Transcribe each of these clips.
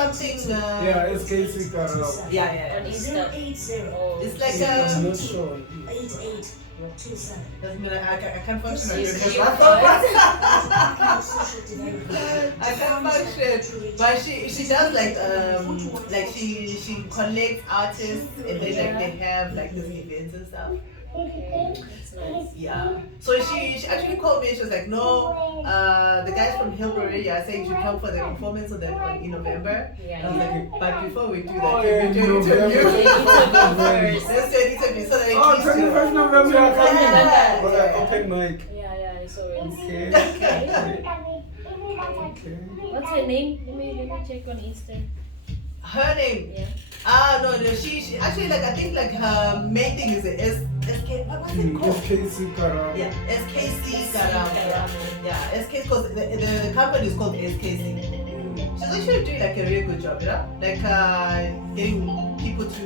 something. Yeah, SKC Karao. Yeah. On Insta. Oh. It's like I'm not sure. 8827. Doesn't mean I can't function on You your see I can't function. But she does like she collects artists and then like they have like these events and stuff. Okay, that's nice. Yeah. So she actually called me and she was like, no, the guys from Hillbrow are saying you come for the performance in November. Yeah. I was like, but before we do that, Oh, can yeah, we do an November. interview? First. Let's do an interview so that it Oh, keeps you. 21st November. Yeah. Okay, open mic. Yeah, I saw it. Okay. Okay. What's her name? Let me check on Insta. Her name? Yeah. No, she actually like I think like her main thing is the SK. What was it called? SKC Karao. Yeah, SKC Garang. Yeah, SK because the company is called SKC. She's actually doing like a really good job, you know, like getting people to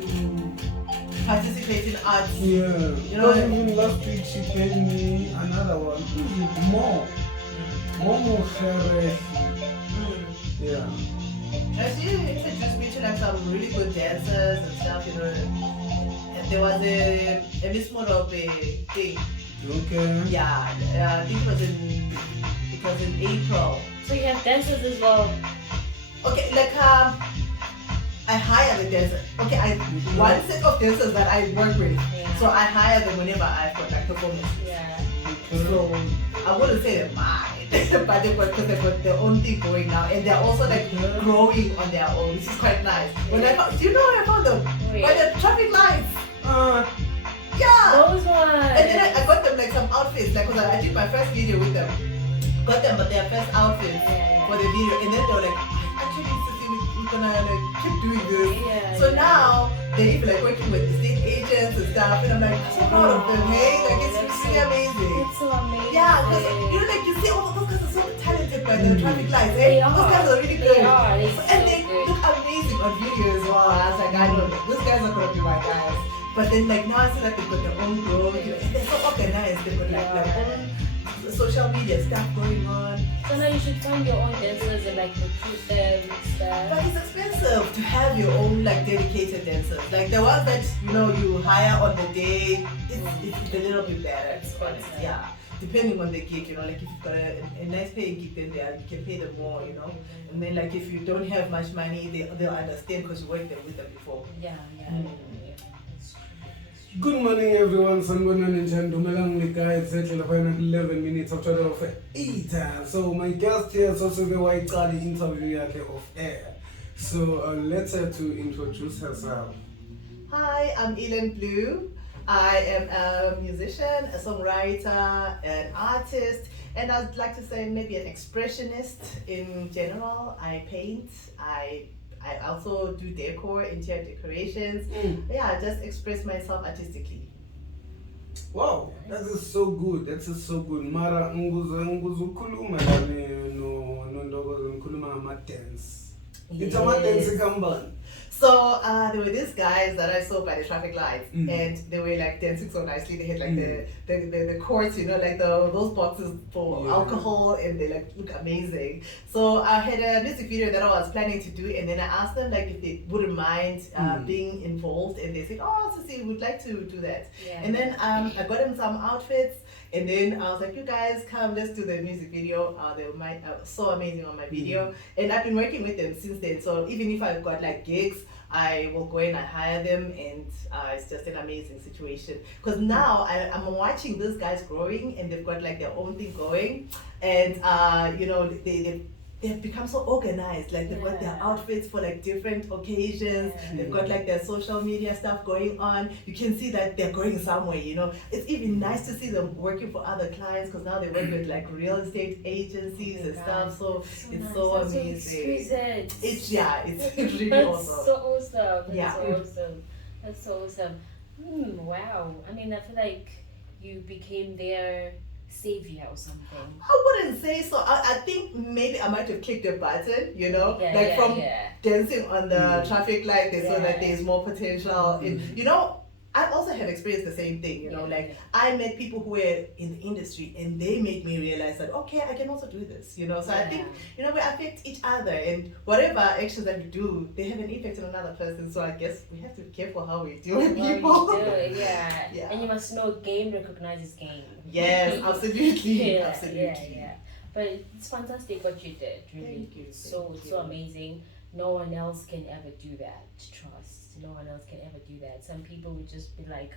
participate in art. Yeah. You know, even last week she paid me another one. More Khere. Yeah. She introduced me to like some really good dancers and stuff, you know. And there was a Miss Morobe thing. Okay. Yeah, I think it was in April. So you have dancers as well. Okay, like I hire the dancer. Okay, one set of dancers that I work with. Yeah. So I hire them whenever I've got like performances. Yeah. So I wouldn't say they're mine, but because they've got their own thing going now, and they're also like growing on their own, which is quite nice. When I found, do you know where I found them? By the traffic lights. Yeah. Those ones. And then I got them like some outfits, like 'cause I did my first video with them. Got them, but their first outfits for the video, and then they were like, actually, we're gonna like keep doing this. Yeah, So now they're even like working with estate agents and stuff, and I'm like so proud of them. Hey, like it's really amazing. It's so amazing. Yeah, because you know, like you see, oh, those guys are so talented by the traffic lights. They Hey, those guys are really good. They are. And they look amazing on video as well. I was like, I know those guys are gonna be my guys. But then like now I see that they've got their own growth, you know, and they're so organized. They've got like their own social media stuff going on. So now you should find your own dancers and like recruit them and stuff. But it's expensive to have your own like dedicated dancers. Like the ones that you know you hire on the day, it's a little bit better. To be honest. Yeah, depending on the gig, you know, like if you've got a nice paying gig, then you can pay them more, you know. And then like if you don't have much money, they'll understand because you worked there with them before. Yeah. Good morning everyone, sanibonani njani, dumelang likhaya exactly lapha 11 minutes after the 8. So my guest here is also the white Charlie interview yakhe off air. So let's her to introduce herself. Hi, I'm Eland Blue. I am a musician, a songwriter, an artist, and I'd like to say maybe an expressionist in general. I paint, I also do decor, interior decorations. Yeah, I just express myself artistically. Wow, that is so good. Mara nguzukhuluma no ndogozo ngikhuluma ngama dance. It's a dance company. So there were these guys that I saw by the traffic lights, and they were like dancing so nicely. They had like the courts, you know, like those boxes for alcohol, and they like look amazing. So I had a music video that I was planning to do, and then I asked them like if they wouldn't mind being involved, and they said, "Oh, Sissy, we'd like to do that." Yeah. And then I got them some outfits. And then I was like, you guys come, let's do the music video. They were so amazing on my video. And I've been working with them since then. So even if I've got like gigs, I will go in and hire them. And it's just an amazing situation. Because now I'm watching these guys growing and they've got like their own thing going. And, you know, they've become so organized. Like they've got their outfits for like different occasions. They've got like their social media stuff going on. You can see that they're going somewhere, you know. It's even nice to see them working for other clients because now they work with like real estate agencies and stuff. So it's nice. So amazing. It's really That's awesome. So awesome. That's so awesome. Wow. I mean, I feel like you became their savior or something. I wouldn't say so. I think maybe I might have clicked a button, you know, from dancing on the traffic light. They saw that there's more potential in, you know. I also have experienced the same thing, you know, Yeah, like yeah. I met people who were in the industry and they made me realize that, okay, I can also do this, you know. So I think, you know, we affect each other, and whatever actions that we do, they have an impact on another person. So I guess we have to be careful how we deal with Well, people. you do it, yeah. Yeah. And you must know game recognizes game. Yes, absolutely. Yeah, Absolutely. yeah. But it's fantastic what you did, really. Thank you, So thank so you. amazing. No one else can ever do that. Trust. No one else can ever do that. Some people would just be like,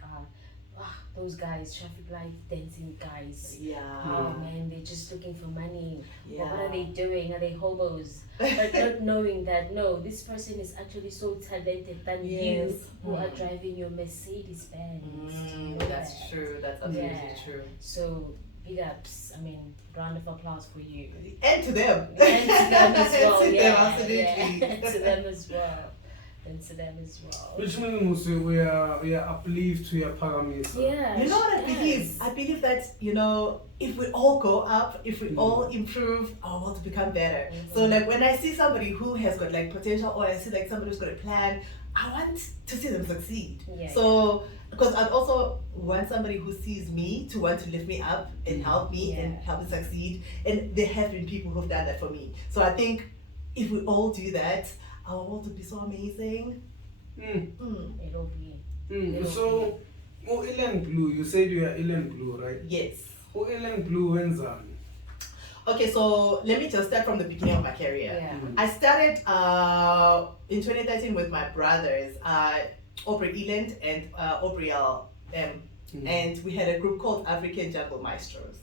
those guys, traffic lights, dancing guys. Yeah. Oh man, they're just looking for money. Yeah. What are they doing? Are they hobos? But not knowing that no, this person is actually so talented than you Yes. who are driving your Mercedes Benz. You know That's that. true. That's absolutely Yeah. true. So big ups. I mean, round of applause for you. And to them. And to them as well. And to Yeah, them, absolutely. yeah. And to them as well. And to them as well. Which means we are uplift, we are paramisa. Yeah. You know what I yes. believe? I believe that, you know, if we all go up, if we all improve, our world will become better. So like when I see somebody who has got like potential, or I see like somebody who's got a plan, I want to see them succeed. Yeah. So because I also want somebody who sees me to want to lift me up and help me and Yeah. help me succeed. And there have been people who've done that for me. So I think if we all do that, our world would be so amazing. It'll be. So, Eland Blue, you said you are Eland Blue, right? Yes. Eland Blue wenzani? Okay, so let me just start from the beginning of my career. Yeah. I started in 2013 with my brothers, Aubrey Eland and Aubrey M. And we had a group called African Jungle Maestros.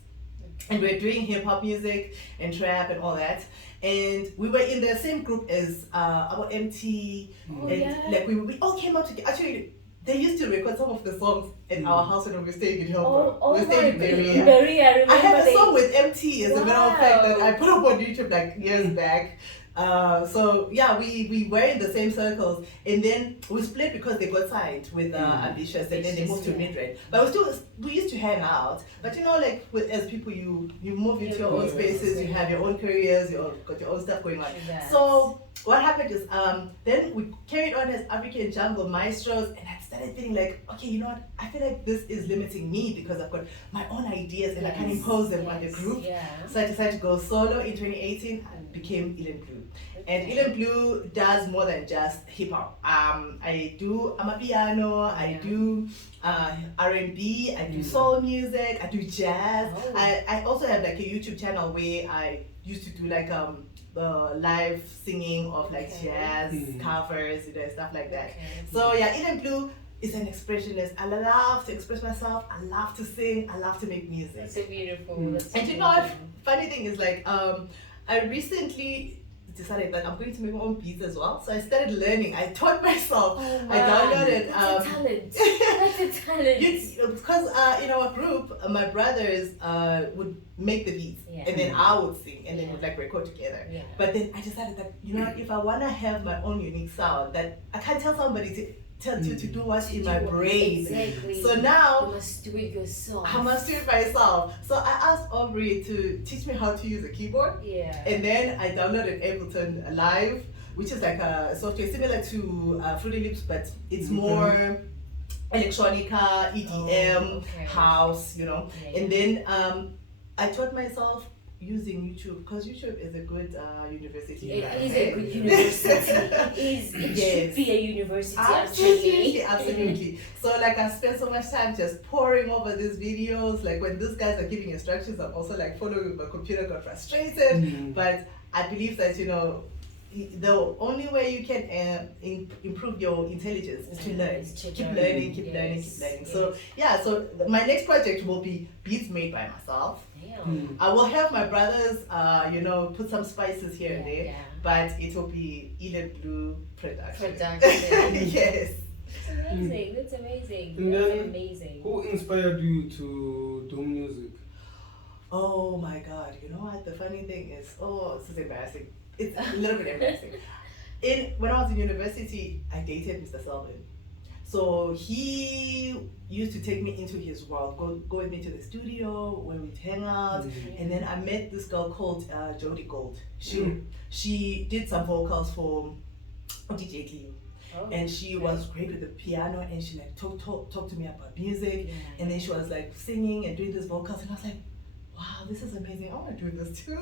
And we were doing hip hop music and trap and all that. And we were in the same group as our MT. Oh, And yeah. like we all came out together. Actually, they used to record some of the songs in our house when we were staying in Hillbrow. Oh we were my staying in goodness. Berea. I remember I have a they- song with MT, as a matter of fact, that Wow. I put up on YouTube like years back. So yeah, we were in the same circles, and then we split because they got signed with Ambitious, and then they moved to Midred. But we used to hang out. But you know, like as people, you move into your own spaces, you have your own careers, got your own stuff going on. Yes. So what happened is then we carried on as African Jungle Maestros, and I started feeling like, okay, you know what? I feel like this is limiting me because I've got my own ideas and I can't impose them on the group. Yeah. So I decided to go solo in 2018 and became Eland Blue. And Eland Blue does more than just hip hop. I do amapiano, I do R&B, I do soul music, I do jazz. Oh. I also have like a YouTube channel where I used to do like the live singing of like jazz covers, you know, stuff like that. Okay. So yeah, Eland Blue is an expressionist. I love to express myself. I love to sing. I love to make music. That's so beautiful. That's so And you know what? beautiful. Funny thing is like I recently decided that I'm going to make my own beats as well. So I started learning. I taught myself. Oh, I wow. downloaded. That's a talent. That's a talent. Because in our group, my brothers would make the beats, Yeah. and then I would sing, and then Yeah. we'd like record together. Yeah. But then I decided that, you know what, if I wanna have my own unique sound, that I can't tell somebody to do what's in my brain. Exactly. So now you must do it yourself. I must do it myself. So I asked Aubrey to teach me how to use a keyboard. Yeah. And then I downloaded Ableton Live, which is like a software similar to Fruity Loops, but it's more electronica, EDM, okay. house, you know. Yeah, And then I taught myself using YouTube, because YouTube is a good university. It right? is a good university. It Yes. should be a university Absolutely, actually. absolutely. So like I spent so much time just poring over these videos. Like when these guys are giving instructions, I'm also like following. My computer got frustrated. But I believe that, you know, the only way you can improve your intelligence is to learn. Is to Keep learn. learning, keep Yes, learning, keep learning. yes. So yeah, so my next project will be beats made by myself. Damn. I will have my brothers, you know, put some spices here and there, Yeah. but it will be Eland Blue production. Production. Yes. That's amazing. That's amazing. And That's then amazing. who inspired you to do music? Oh my God! You know what? The funny thing is, this is embarrassing. It's a little bit embarrassing. When I was in university, I dated Mr. Selvin. So he used to take me into his world, go with me to the studio where we'd hang out, and then I met this girl called Jodie Gold. She did some vocals for DJ Cleo. Oh, and she was great with the piano, and she like talked to me about music, and then she was like singing and doing this vocals, and I was like, wow, this is amazing. I want to do this too.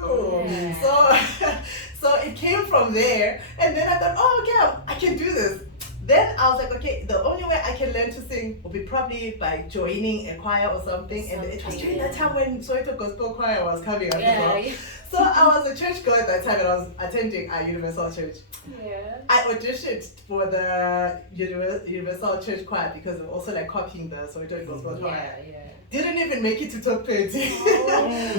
Yeah. So it came from there, and then I thought, oh, okay, I can do this. Then I was like, okay, the only way I can learn to sing will be probably by joining a choir or something. And it was during that time when Soweto Gospel Choir was coming up as well. So I was a church girl at that time, and I was attending a Universal Church. Yeah. I auditioned for the Universal Church Choir because of also like copying the Soweto Gospel Choir. Yeah. Didn't even make it to top 20.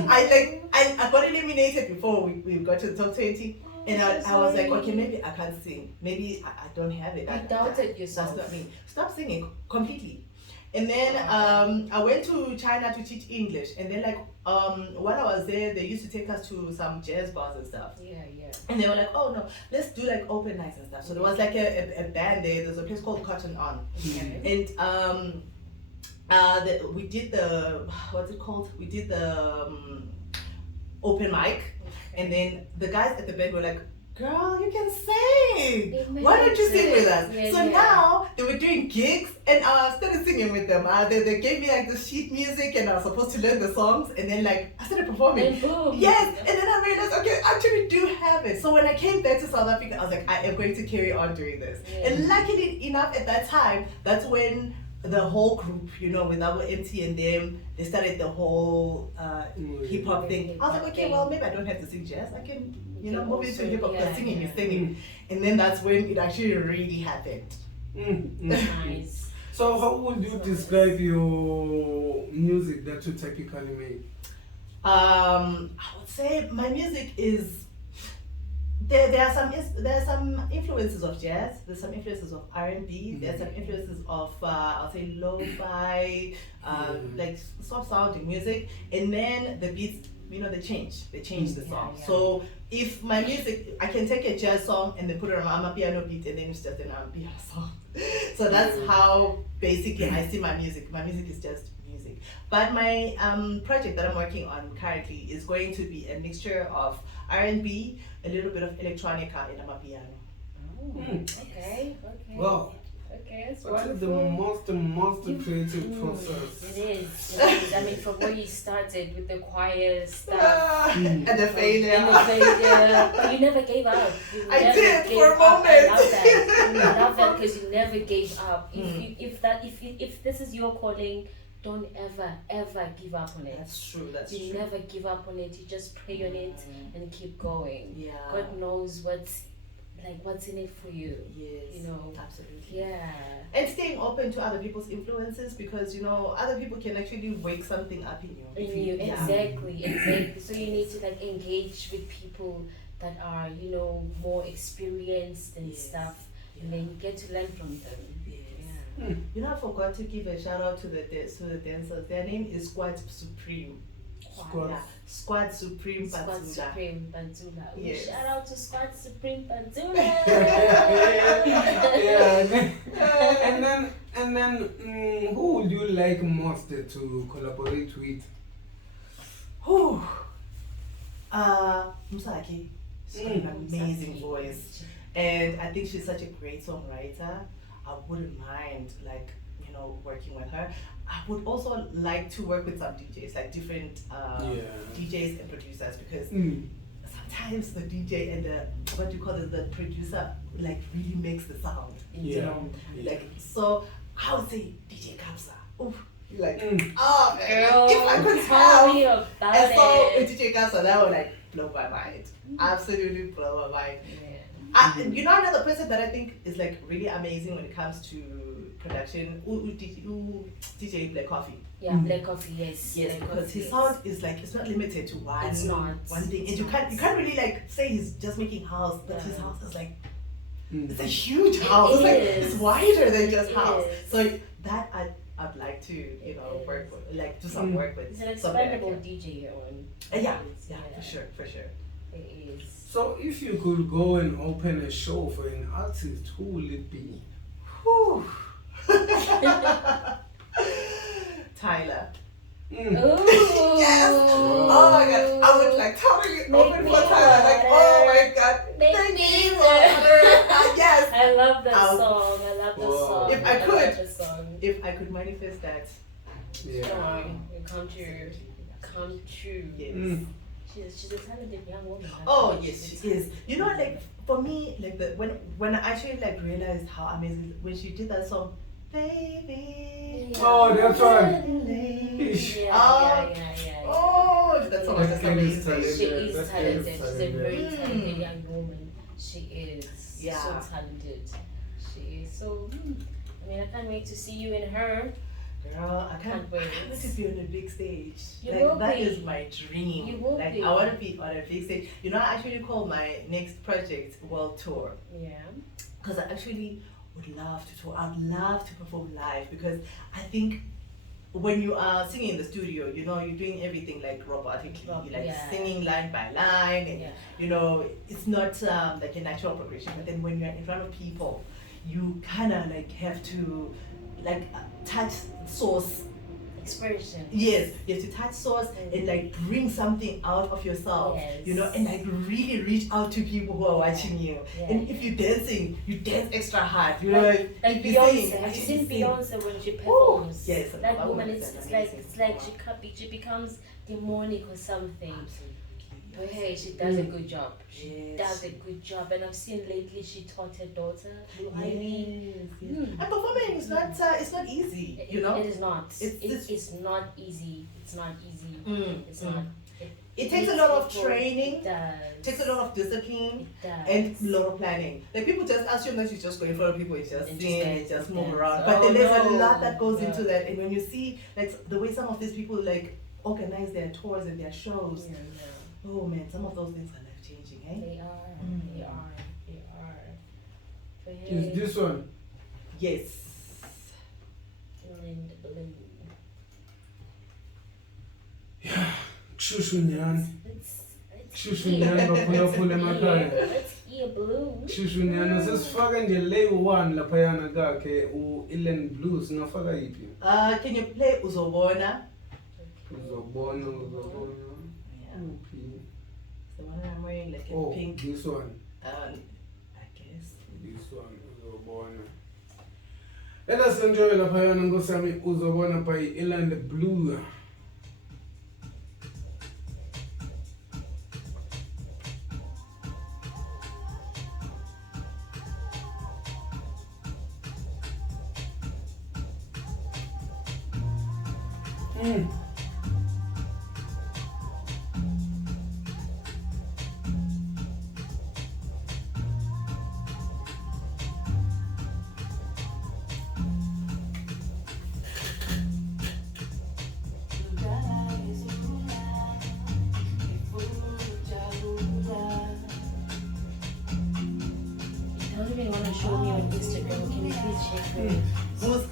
I got eliminated before we got to the top 20. And I was like, okay, maybe I can't sing. Maybe I don't have it. You doubted yourself. That's not me. Stop singing completely. And then I went to China to teach English. And then like while I was there, they used to take us to some jazz bars and stuff. Yeah. And they were like, oh no, let's do like open nights and stuff. So there was like a band there. There's a place called Cotton On. Okay. And we did the, what's it called? We did the open mic. And then the guys at the band were like, girl, you can sing. Why don't you sing with us? Now they were doing gigs, and I started singing with them. They gave me like the sheet music, and I was supposed to learn the songs. And then like I started performing. Yes. And then I realized, okay, I actually do have it. So when I came back to South Africa, I was like, I am going to carry on doing this. And luckily enough, at that time, that's when the whole group, with our MT and them, they started the whole hip hop thing. I was like, okay, well, maybe I don't have to sing jazz. I can, move into hip hop because singing is singing. And then that's when it actually really happened. Nice. So how would you describe your music that you typically make? I would say my music is. There are some influences of jazz. There's some influences of R&B. There's some influences of I'll say lo-fi, like soft sounding music. And then the beats, they change the song. Yeah. So if my music, I can take a jazz song and then put it on a piano beat, and then it's just an R&B song. So that's how basically I see my music. My music is just music. But my project that I'm working on currently is going to be a mixture of R&B, a little bit of electronica, and a piano. Okay. Wow. Okay, it's What is the wonderful. most creative process? It is. I mean, from where you started with the choir stuff. And the failure. But you never gave up. I did for a moment. I love that. I love that because you never gave up. If this is your calling, don't ever give up on it. That's true. You never give up on it. You just pray on it and keep going. Yeah. God knows what's in it for you. Yes. Absolutely. Yeah. And staying open to other people's influences, because other people can actually wake something up in you. Exactly. So you need to engage with people that are more experienced and stuff, and then you get to learn from them. I forgot to give a shout out to the dancers. Their name is Squad Supreme. Squad Supreme Banzula. Yes. Shout out to Squad Supreme Banzula. And then who would you like most to collaborate with? Musaki. She's got an amazing voice, and I think she's such a great songwriter. I wouldn't mind working with her. I would also like to work with some DJs, like different DJs and producers, because sometimes the DJ and the producer really makes the sound. So I would say DJ Kapsa. Oh man, Girl, if I could tell me have about a song it. with DJ Kapsa, that would blow my mind. Absolutely blow my mind. Another person that I think is really amazing when it comes to production, DJ Black Coffee. Yeah, Black Coffee, yes. Yes, Black because Coffee, his sound is it's not limited to one. It's not. One thing, and you can't really say he's just making house, but his house is it's a huge house. It's wider than just house. So that I'd like to work with, do some work with. It's an expandable DJ on. For sure. It is. So if you could go and open a show for an artist, who will it be? Whew. Tyler. Ooh. Yes. Oh my god. I would totally open for Tyler. Oh my god. Make me water. Yes. I love that I'll- song. I love the Wow. song. If I love could. the song. If I could manifest that. Yeah. Come true. Yes. Mm. She's a talented young woman. Oh yes, she is. You know, like for me, like when I actually like realized how amazing when she did that song, baby. Yeah. Oh, that's right. Yeah. Oh, that song was just That is amazing. She is That talented. is She's a very talented. talented young woman. She is Yeah. so talented. She is so. I mean, I can't wait to see you and her. Girl, I can't Can't wait. I want to be on a big stage. You like will that be. is my dream. You will like be. I want to be on a big stage. You know, I actually call my next project World Tour Yeah. because I actually would love to tour. I'd love to perform live because I think when you are singing in the studio, you know, you're doing everything like robotically, like Yeah. singing line by line, and Yeah. you know, it's not like a natural progression. But then when you're in front of people, you kind of like have to like touch source. Expression. Yes, you have to touch source and like bring something out of yourself, Yes. you know, and like really reach out to people who are Yeah. watching you. Yeah, And yeah. if you're dancing, you dance extra hard, you know. Like if you sing, Beyonce. Have you actually seen sing. Beyonce when she performs? yes, That that woman, woman is it's an like amazing she becomes demonic or something. Absolutely. But hey, she does a good job. She Yes. does a good job, and I've seen lately she taught her daughter Blue Ivy. Yes, yes. Mm. And performing is not it's not easy, you know. It is not. It's- It's not easy. It's not easy. It's Mm. not. It takes a lot of people- training. It does. It takes a lot of discipline It does. and a lot of planning. Like people just assume that you just go in front of people and just And sing just and dance, just and move dance. around. Oh, But then there's a no. lot that goes No. into that. And when you see like the way some of these people like organize their tours and their shows, Yeah, oh man, some of those things are life changing, eh? They are. Mm. They are. They are. But Is hey, this one? Yes. Eland Blue. Shushu nyani. Let's Shushu hear- nyani baphulaphula emakhaya. Let's hear Blue. Shushu nyani sesifaka nje lay one laphayana kakhe u-Eland Blues ngafaka yiphi? Can you play Uzobona? Uzobona. Yeah. Uphi? The one I'm wearing like a Oh, pink. this one. I guess. This one uzobona. Let us enjoy laphayana nkosi yami uzobona by Eland Blue. I don't even want to show me on Instagram. Can you please check me? Who's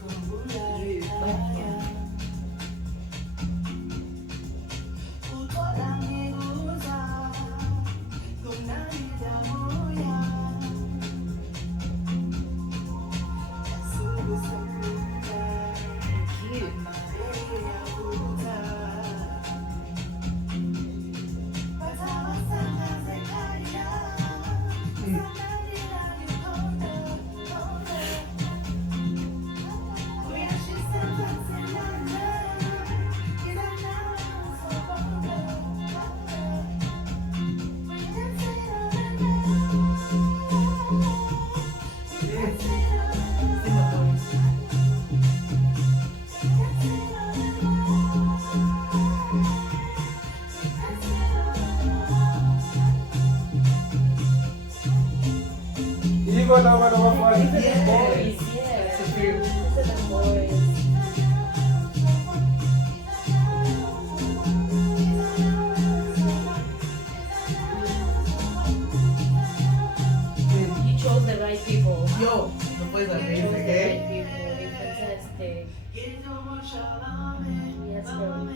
Yibo laba labafana. These are the boys, It's a yeah. dream. These are the boys. You chose the right people. Yo, the boys are You chose amazing, the okay? right people. You're fantastic. Yes, bro.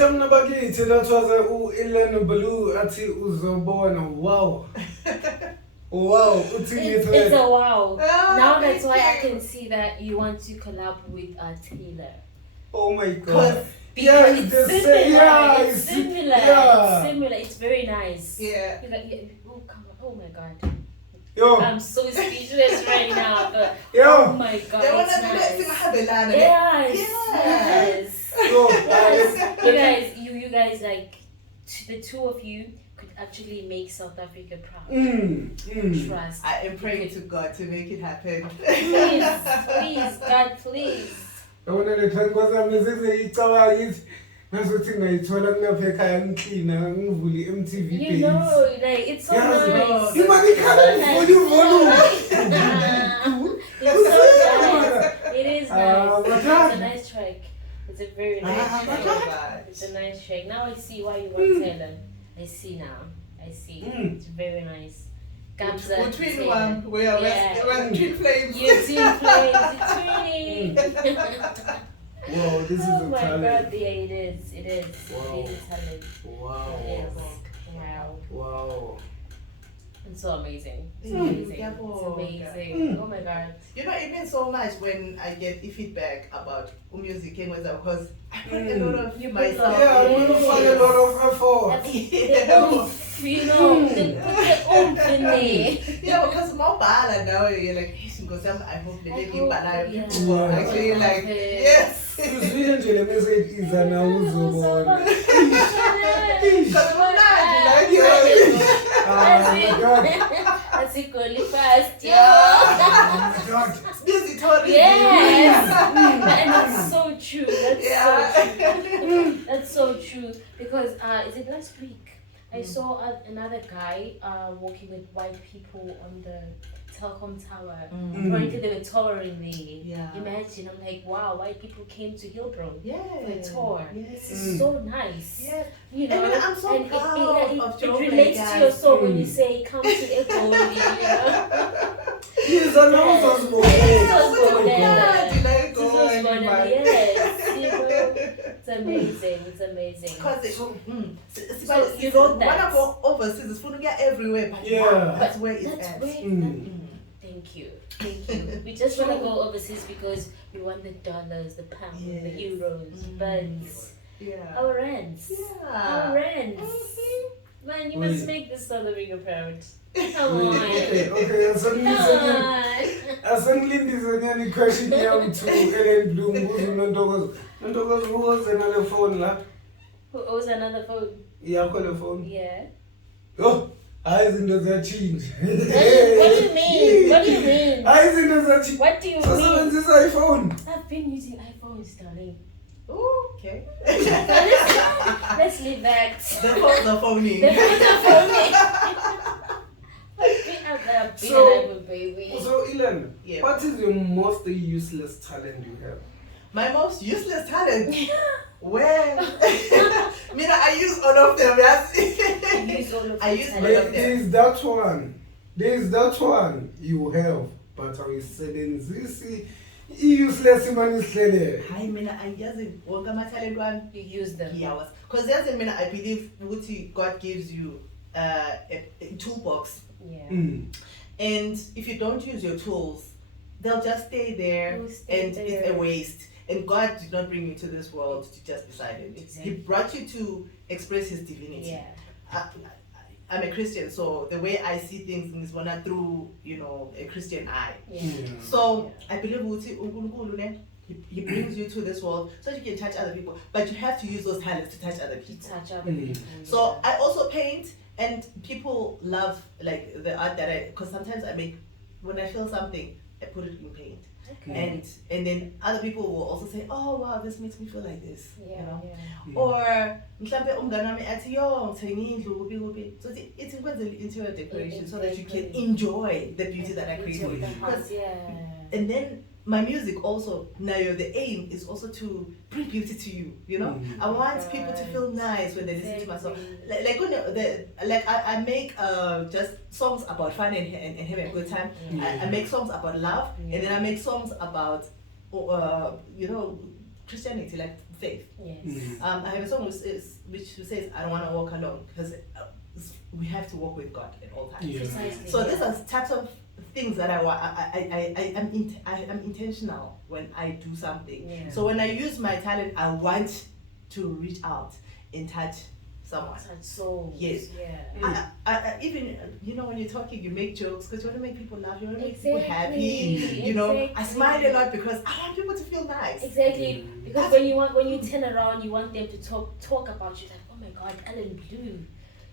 yami nabakithi that was Eland Blue athi uzobona wow. Wow, It's a wow. Oh, Now that's why I thank you. can see that you want to collab with Taylor. Oh my god. Because Yes, it's they similar. say- yeah, It's similar. yeah. It's similar. It's very nice. Yeah. You're like, oh come on. Oh my god. Yo, I'm so speechless right now. But yo, oh my god. They want It's to do nice. that. Yes. Yes. yo. Yes. You guys like the two of you could actually make South Africa proud. Trust. I am praying to God to make it happen. Please, God, please. Yabona le time kwasami sekuyicabangi ithi ngazothi ngayithola kulapha ekhaya ngiklina ngivule MTV You page. know, like it's so nice. Imali ikhala volume. It's so nice. It is Ah, nice. It's but a nice track. It's a very nice but track. It's a nice track. Now I see why you want Helen. I see now. I see. It's very nice. Gamza. Between Taylor. one, we are twin flames. You team plays. It's twinning. Wow, this is Oh a my talent. god, yeah, it is. It is. Wow. It is a talent. Wow. It is. Wow. Wow. It's so amazing. It's Mm. amazing. Yeah, It's boy. amazing. Oh my god. You know, it means so much when I get feedback about music because I put a lot of You put myself. Yeah, I'm in. gonna find a lot of effort. That's the oomph, you know, they put the oomph in there. Yeah, because more bad now you're like, hey, I hope the I lady hope, but yeah. people are actually Yeah. like, yes. Uzwile nje le message iza na uzobona. Because we're not, you Ah, my God. That's it, Goli fast, yo. Oh my God. busy tourism. Yes. And that's so true. That's Yeah. so true. That's so true. Because is it last week? I saw another guy walking with white people on the telecom tower. Apparently they were touring there. Yeah. Imagine, I'm like, wow, white people came to Hillbrow Yeah. for a tour. Yes. This is so nice. Yeah. You know, I mean, I'm so and proud it of Joe relates to guys. your soul when you say, come to Egoli, you know. Iza na uzobona. This was one of yes, you know. It's amazing. It's amazing. Because So you wrote that. When I go overseas, it's fun everywhere. But Yeah. wow, that's where it's That's at. where. Thank you. Thank you. We just want to go overseas because we want the dollars, the pounds, the Yes. euros, but Yeah. our rents. Yeah. Our rents. Man, you must make this South Africa proud. Come Wait, on. okay, asengilindise nyani iquestion yami to Eland Blue ngibuza uNontokozo. Nontokozo uze nale phone la. Who owes another phone? Yakho le phone. Yeah. Yo, hayi izinto ziyachinja. What do you mean? What do you mean? Hayi izinto ziyachinja. What do you mean? Sasebenzisa iPhone. I've been using iPhones, darling. Okay. Let's leave that. The phony. The phone. I've been So- an iPhone baby. So Eland, Yeah. what is your most useless talent you have? My most useless talent. Where? I use all of them. Yes. I use all of I it. use I all love of it. them. There's that one you have, but awuyisebenzisi i-useless imali isihlelele. Hayi mina angiyazi wonke ama-talent wami You use them. ngiyawazi. Because yazi mina I believe ukuthi God gives you a toolbox. Yeah. And if you don't use your tools, they'll just stay there They'll stay and it's there. a waste. And God did not bring you to this world to just be silent. Exactly. He brought you to express His divinity. Yeah. I'm a Christian, so the way I see things is one through, a Christian eye. Yeah. So I believe ukuthi uNkulunkulu ne, He brings you to this world so you can touch other people, but you have to use those talents to touch other To people. touch other people. So I also paint, and people love like the art that because sometimes when I feel something, I put it in paint. Okay. And then other people will also say, oh wow, this makes me feel like this, Yeah. Yeah. or mhlambe umngane wami athi yo ngithenge indlu kuphi kuphi, so it's interior decoration so that you can enjoy the beauty that I create for you. Because Yeah. and then my music also now the aim is also to bring beauty to you. I want people to feel nice when they listen to my song. I make just songs about fun and having a good time. I make songs about love, and then I make songs about Christianity, like faith. Yes. I have a song which says, I don't want to walk alone, because we have to walk with God at all times. Yeah. Precisely. So these are types of things that I am intentional when I do something. Yeah. So when I use my talent, I want to reach out and touch someone. Touch souls. Yes. Yeah. I even, when you're talking, you make jokes because you want to make people laugh, you want to make Exactly. people happy. I smile a lot because I want people to feel nice. Exactly. Because when you turn around, you want them to talk about you. Like, oh my God, Ellen Blue.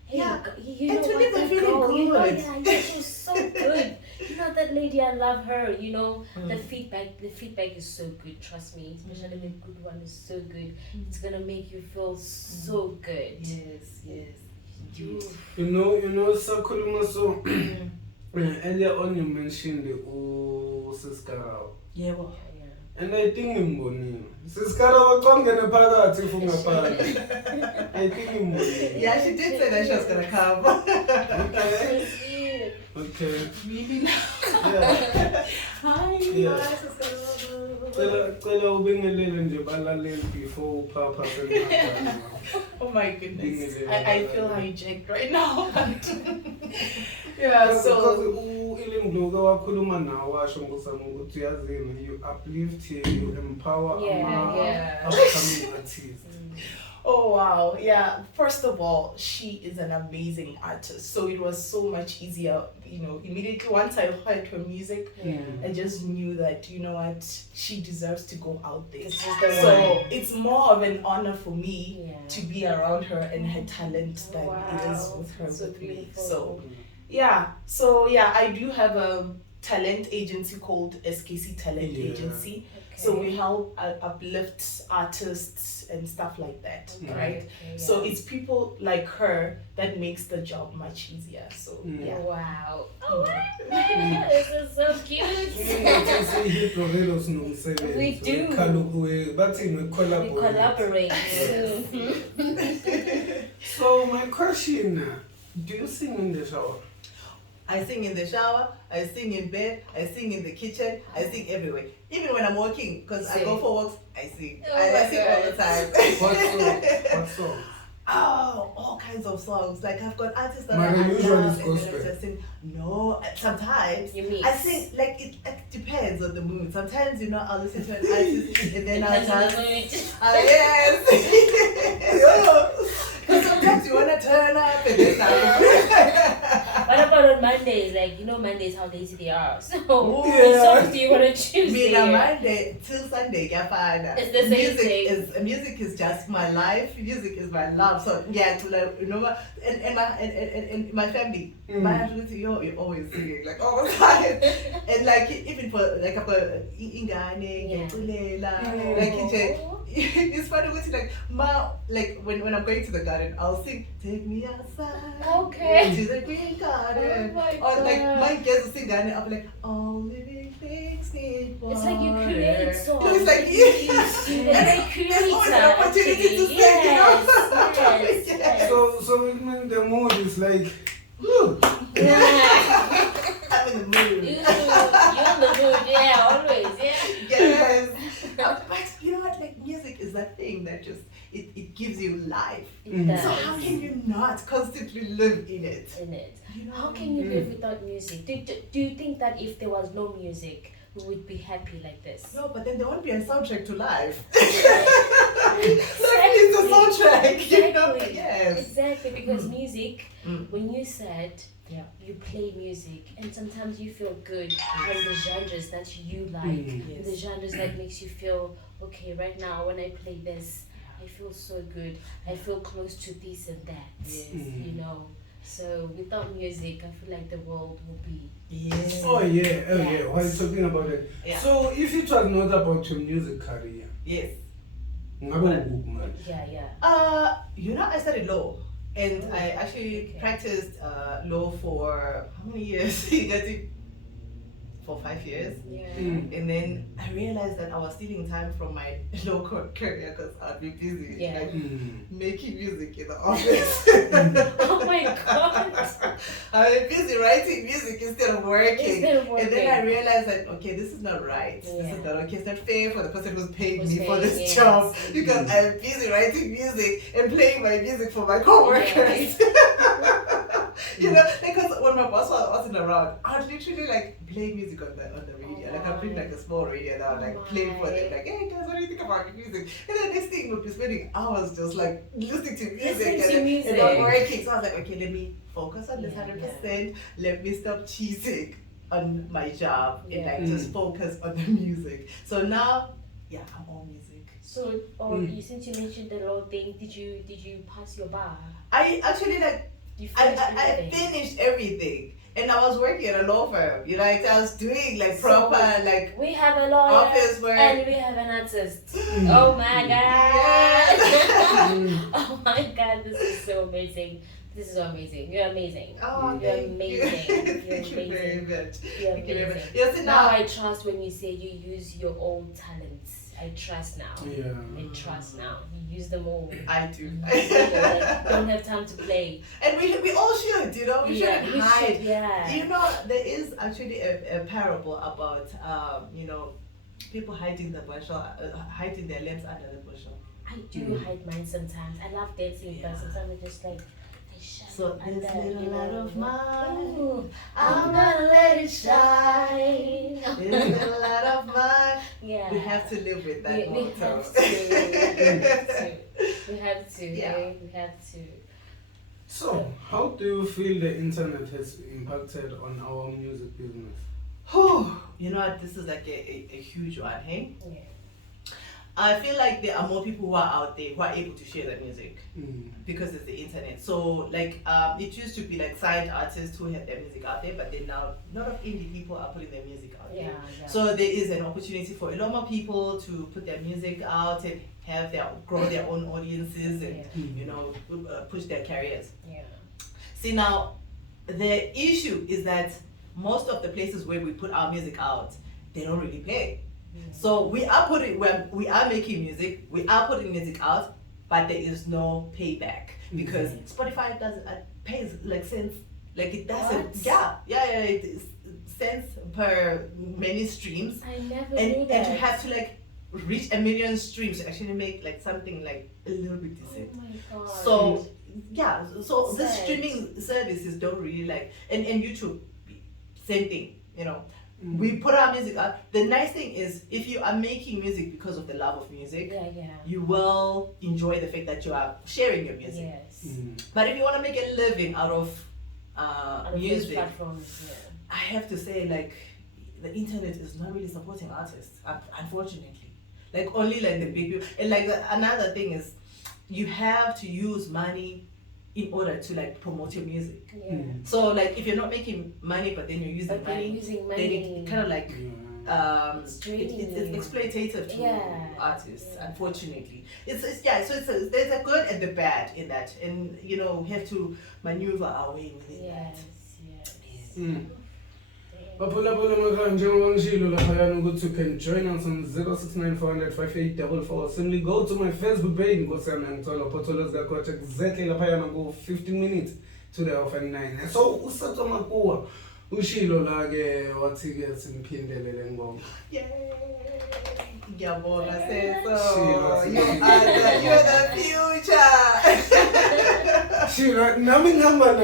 Hey, Yeah. you And know to what, leave them that feeling girl, good. yeah, she was so good. That lady, I love her. The feedback is so good. Trust me, especially the good one is so good. It's gonna make you feel so good. Yes. You- Sakhuluma so earlier on you mentioned Siskarawa. Yeah, well. And I think ngimbonile. Siskarawa kongena phakathi if ungaphandle. I think ngimbonile. Yeah, she did say that she was gonna come. Okay. Okay. Really now. Yeah. Hi, Yeah. guys. Cela ubingelele nje balaleli before upapa sengaphana. Oh my goodness. Bingelele I feel balaleli. hijacked right now. Yeah, so. Eland wakhuluma nawe washo ngosama ukuthi uyazini you uplift you empower upcoming artists. Oh wow, yeah. First of all, she is an amazing artist. So it was so much easier, immediately once I heard her music, I just knew that, you know what, she deserves to go out there. This is the So one. it's more of an honor for me Yeah. to be around her and her talent than it is with her So with me. beautiful. So I do have a talent agency called SKC Talent Yeah. Agency. Okay. So we help uplift artists and stuff like that, right? Okay, So yeah. it's people like her that makes the job much easier. So yeah. Wow. Oh my this is so cute. Hillbrow sinomsebenzi. We do. Kaloku bathi We collaborate. collaborate. So my question, do you sing in the shower? I sing in the shower, I sing in bed, I sing in the kitchen, I sing everywhere. Even when I'm walking, because I go for walks, I sing. Oh I my sing all the time. What song? Oh, all kinds of songs. Like I've got artists that My I usual love is and then gospel. I just sing. No, sometimes You mix. I sing like it depends on the mood. Sometimes I'll listen to an artist and then I'll just yes. Because sometimes you wanna turn up and then What about on Mondays? Like, Mondays how lazy they are. So, what Yeah. songs do you want to choose? Me there? on Monday till Sunday, get fine. It's the same Music is just my life. Music is my love. So yeah, to like, and my family, my family, you're always singing like all the time, and like even for like ingane, it's funny with like when I'm going to the garden, I'll sing "Take Me Outside." Okay. To the green garden. Oh my Or like God. my guys will sing and I'll be like, all living things need water. It's like you create songs. It's like, You're a creator. There's always an opportunity to sing, Yes. Yes. So it means the mood is like, I'm in the mood. You're in the mood, yeah, always, yeah. Yes. But you know what? Like music is that thing that just it gives you life. It does. So how can you not constantly live in it? In it. You know? How can you live without music? Do you think that if there was no music, we would be happy like this? No, but then there won't be a soundtrack to life. It's a soundtrack, you know? Exactly. Yes. Exactly, because music, when you said Yeah. you play music and sometimes you feel good in the genres that you like, Yes. the genres that makes you feel, okay, right now when I play this, I feel so good. I feel close to this and that, Yes. So without music, I feel like the world will be. Yes. oh yeah. Yes. While you're talking about it. Yeah. So if it was not about your music career, Yes. ngabe ngukuphi manje? Yeah. I studied law. And I actually practiced law for how many years? You got it for 5 years. Yeah. And then I realized that I was stealing time from my law career because I'd be busy Yeah. like making music in the office. Oh my God. I'm busy writing music instead of working. And then I realized that, okay, this is not right. Yeah. This is not okay. It's not fair for the person who's paying Who's me for paying, this yes. job because I'm busy writing music and playing my music for my coworkers. You know, because when my boss wasn't around, I'd literally like play music on the radio. Like I'd bring like a small radio and I would like play for them. Like, hey guys, what do you think about music? And then next thing we'll be spending hours just like listening to music and not working. So I was like, okay, let me focus on this 100%. Let me stop cheating on my job and like just focus on the music. So now, yeah, I'm all music. So, since you mentioned the law thing, did you pass your bar? I actually like. You I finished everything, and I was working at a law firm. You know, like I was doing like proper like we have a lawyer office work and we have an artist. Oh my god! Oh my god! This is so amazing. This is so amazing. You're amazing. Oh, you're amazing. You're Thank you very much. You're Thank you very much. amazing. Yes, Now I trust when you say you use your own talents. I trust now. Yeah. I trust now. You use them all. I do. You don't have time to play. And we all should, you know, we shouldn't hide. Yeah. You know, there is actually a parable about you know, people hiding the bushel, hiding their lamps under the bushel. I do hide mine sometimes. I love dancing, but sometimes I just like. So this little light of mine, Ooh, I'm gonna let it shine. This little light of mine. yeah. We have to live with that We motto. have to. We have to. Yeah. We have to. So, how do you feel the internet has impacted on our music business? Whew, you know what? This is like a huge one, hey? Yeah. I feel like there are more people who are out there who are able to share their music because it's the internet. So like it used to be like signed artists who had their music out there, but then now a lot of indie people are putting their music out there. Yeah. So there is an opportunity for a lot more people to put their music out and have grow their own audiences and you know push their careers. Yeah. See now, the issue is that most of the places where we put our music out, they don't really pay. So we are making music, we are putting music out, but there is no payback because Spotify doesn't pays like cents, like it doesn't. What? Yeah, it is cents per many streams. I never and knew that. and you have to like reach 1 million streams to actually make like something like a little bit decent. Oh my god. So yeah, so the Sad. streaming services don't really like, and YouTube, same thing, you know. We put our music out. The nice thing is, if you are making music because of the love of music, you will enjoy the fact that you are sharing your music. Yes. But if you want to make a living out of music, platforms, I have to say, like, the internet is not really supporting artists, unfortunately. Like, only like the big people. And like another thing is, you have to use money in order to like promote your music. Yeah. So like if you're not making money but then you're using But money, then it kind of like it's exploitative to artists, unfortunately. It's there's a good and the bad in that, and you know we have to maneuver our way within that. Yes. Baphula makhaya njengoba ngishilo laphayana ukuthi you can join us on 0694005844. Simply go to my Facebook page Nkosi yami ngithola uphotolo zikaKocha exactly laphayana ku 15 minutes to the hour 9. So uSatho Makuwa ushilo la ke wathi ke simphindelele ngibonga. Yay! Ngiyabonga Setho. You're the future. Shilo nami ngihamba na.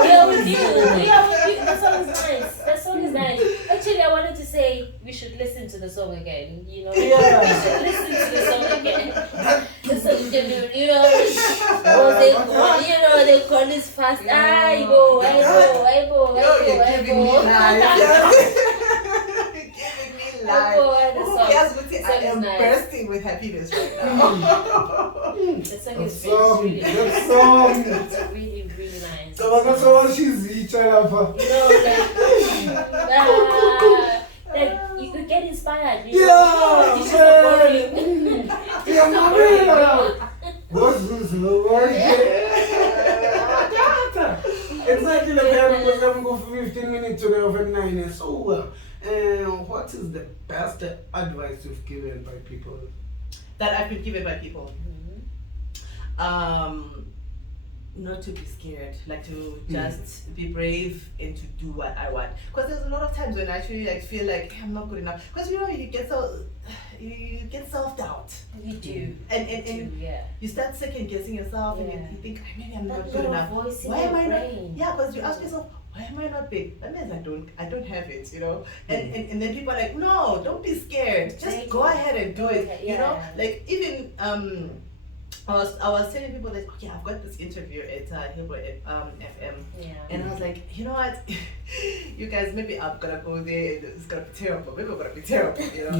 We are with you. The song is nice. The song is nice. Actually, I wanted to say we should listen to the song again. You know, we should listen to the song again. The song, you know, they call this fast. I go. You're giving me life. I am bursting with happiness right now. The song is really it's really, really nice. So that's all she's eating lapha. You know, like you could get inspired. You know? It's just boring. Yeah, Maria. What's this? Exactly like I'm going to go for 15 minutes to the over 9. So, what is the best advice you've given by people? That I've been given by people. not to be scared, like to just be brave and to do what I want. Because there's a lot of times when I actually like feel like I'm not good enough. Because you get self doubt. You do. And Yeah. you start second guessing yourself and you think maybe I'm not good enough. Why am I not? Yeah, because you ask yourself, why am I not big? That means I don't have it, you know. And then people are like, no, don't be scared. Just go ahead and do it. You know, like even I was telling people like, okay, I've got this interview at Hillbrow FM, and I was like, you know what, you guys, maybe I'm gonna go there and it's gonna be terrible. Maybe I'm gonna be terrible, you know.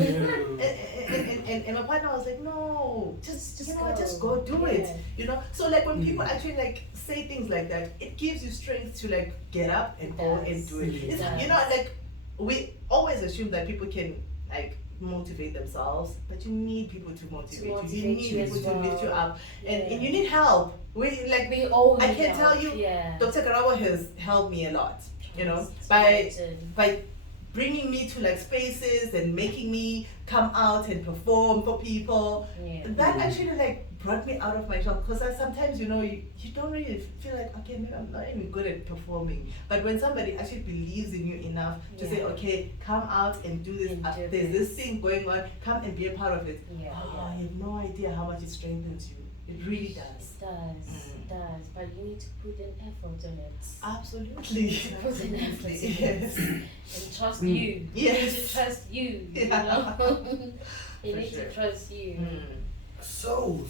And my partner was like, no, just you know, go. just go do it, you know. So like when people actually like say things like that, it gives you strength to like get up and go and do it. It's, you know, like we always assume that people can like motivate themselves, but you need people to motivate you. You need people to lift you up, and you need help. We all. I can tell you, Dr. Karabo has helped me a lot. You know, by bringing me to like spaces and making me come out and perform for people. That actually like brought me out of my shell, because sometimes, you know, you don't really feel like, okay, maybe I'm not even good at performing. But when somebody actually believes in you enough to say, okay, come out and do this, there's this thing going on, come and be a part of it. You have no idea how much it strengthens you. It really does. It does, but you need to put an effort on it. Absolutely. Put an effort in Yes. it. And trust you. Yes. You need to trust you. You know? You need to trust you. So,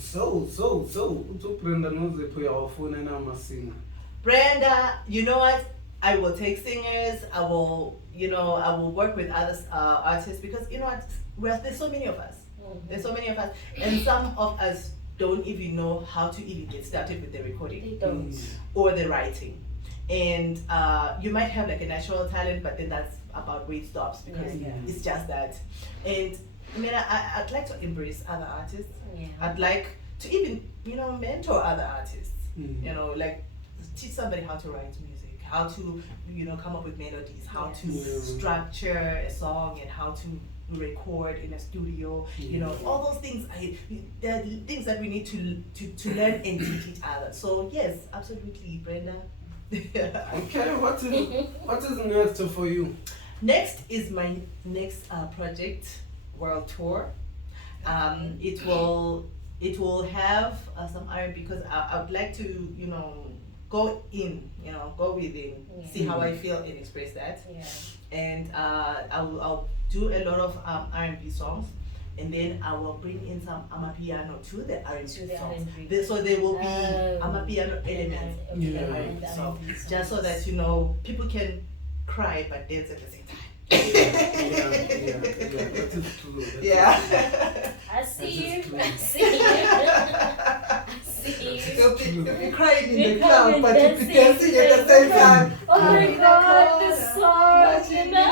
Brenda knows they put your phone and I'm a singer. Brenda, you know what? I will take singers. I will work with other artists, because you know what? There's so many of us. There's so many of us, and some of us don't even know how to even get started with the recording. They don't. Or the writing. And you might have like a natural talent, but then that's about where it stops, because it's just that. And I mean, I'd like to embrace other artists. I'd like to even, you know, mentor other artists. You know, like teach somebody how to write music, how to, you know, come up with melodies, how to structure a song, and how to record in a studio. You know, all those things. They're things that we need to learn and teach each other. So yes, absolutely, Brenda. Okay, what is next for you? Next is my next project, World Tour. It will have some R&B, because I would like to, you know, go within, see how I feel and express that. And I'll do a lot of R&B songs, and then I will bring in some amapiano to the R&B songs. So there will be amapiano elements in the R&B song, just so that, you know, people can cry but dance at the same time. That is true. I see you. You'll be crying in the crowd, but you'll be dancing at the same time. Oh my God, this song, you know?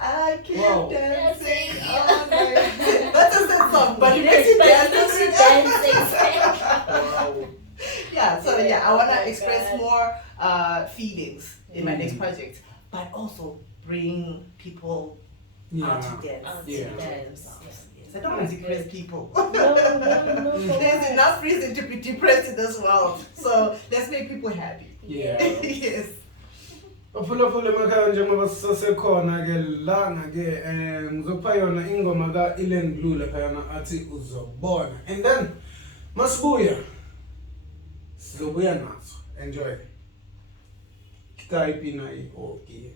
I keep dancing all night. Dancing. That's a sad song, but it makes you dance. Yeah, so I want to express more feelings in my next project, but also bring people out to dance. Themselves. Yes. I don't want to depress people. No. There's enough reason to be depressed in this world, so let's make people happy. Yes. Uphulaphula emakhaya njengoba sisesekhona ke lana ke ngizopha yona ingoma ka Eland laphayana athi uzobona, and then masibuya sizobuya nazo. Enjoy. Skype na okay.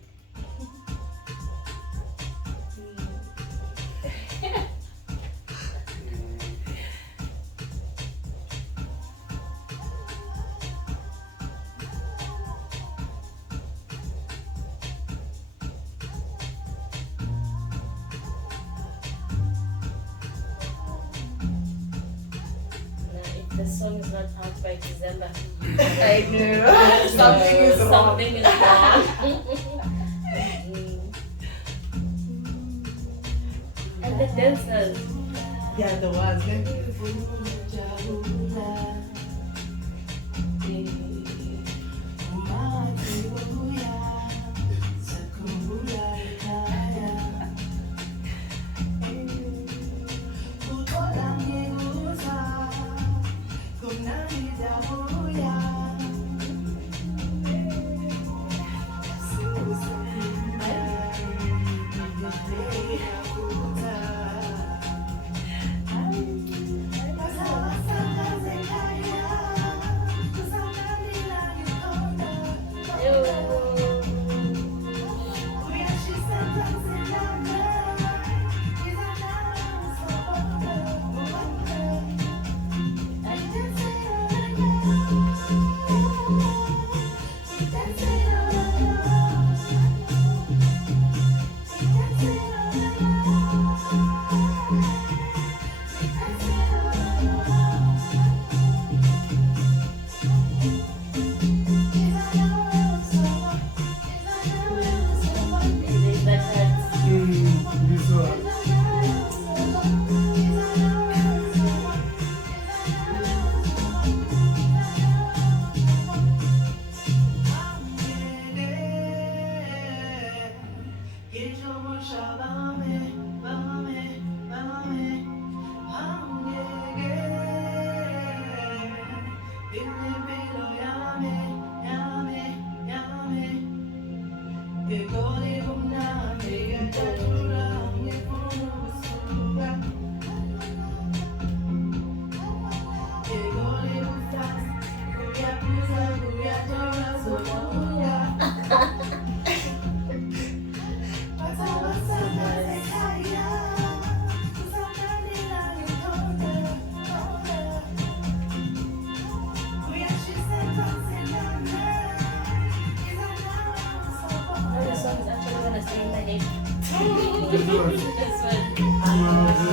The song is not out by December. I know. Something is wrong. And the dancers. Yeah, the ones. Good night, This one. This one.